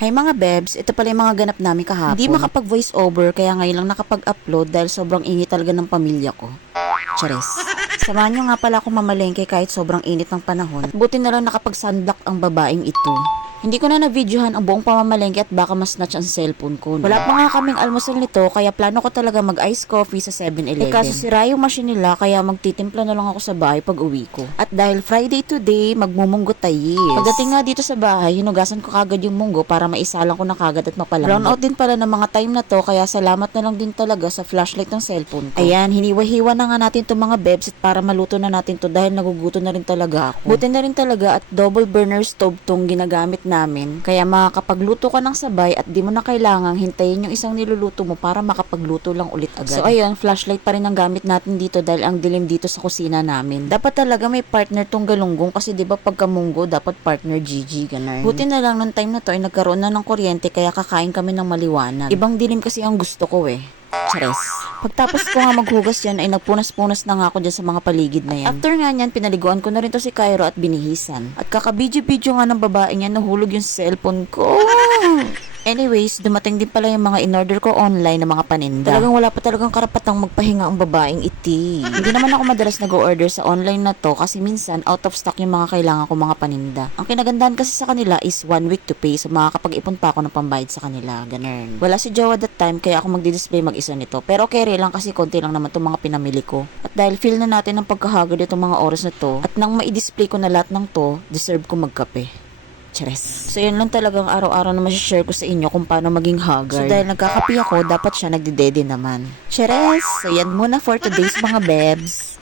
Hi mga bebs, ito pala yung mga ganap namin kahapon. Hindi makapag-voice over kaya ngayon lang nakapag-upload dahil sobrang init talaga ng pamilya ko. Chares. Samahan nyo nga pala akong mamalengke kahit sobrang init ng panahon. At buti na lang nakapag-sunblock ang babaeng ito. Hindi ko na na-videohan ang buong pamamalengke at baka mas-snatch ang cellphone ko. No? Wala pa nga kaming almusal nito kaya plano ko talaga mag-ice coffee sa 7-Eleven. Kaso sira yung machine nila kaya magtitimpla na lang ako sa bahay pag uwi ko. At dahil Friday today, magmumunggo tayo. Pagdating nga dito sa bahay, hinugasan ko kagad yung munggo para maisalang ko na kagad at mapalambot. Brown out din pala ng mga time na to kaya salamat na lang din talaga sa flashlight ng cellphone ko. Ayan, hiniwa-hiwa na nga natin itong mga bebs at para maluto na natin to dahil naguguto na rin talaga ako. Buti na rin talaga at double burner stove tong ginagamit namin. Kaya makakapagluto ka ng sabay at di mo na kailangang hintayin yung isang niluluto mo para makapagluto lang ulit agad. So ayun, flashlight pa rin ang gamit natin dito dahil ang dilim dito sa kusina namin. Dapat talaga may partner tong galunggong kasi di ba pagka munggo dapat partner Gigi, ganun. Buti na lang nung time na to ay nagkaroon na ng kuryente kaya kakain kami ng maliwanag. Ibang dilim kasi ang gusto ko eh. Chares. Pagtapos ko nga maghugas dyan ay nagpunas-punas na nga ako dyan sa mga paligid na yan. After nga nyan, pinaliguan ko na rin to si Cairo at binihisan. At kakabidyo-bidyo nga ng babae niya, nahulog yung cellphone ko. Anyways, dumating din pala yung mga in-order ko online na mga paninda. Talagang wala pa talagang karapatang magpahinga ang babaeng iti. Hindi naman ako madalas nag-order sa online na to kasi minsan out of stock yung mga kailangan ko mga paninda. Ang kinagandahan kasi sa kanila is 1 week to pay so makakapag-ipon pa ako ng pambayad sa kanila. Ganun. Wala si Jowa that time kaya ako magdi-display mag-isa nito. Pero carry lang kasi konti lang naman itong mga pinamili ko. At dahil feel na natin ang pagkahagad itong mga oras na to at nang ma-display ko na lahat ng to, deserve ko magkape. Chares. So yun lang talagang araw-araw na masishare ko sa inyo kung paano maging haggard. So dahil nagkakapi ako, dapat siya nagdidede naman. Chares! So yan muna for today's mga bebs.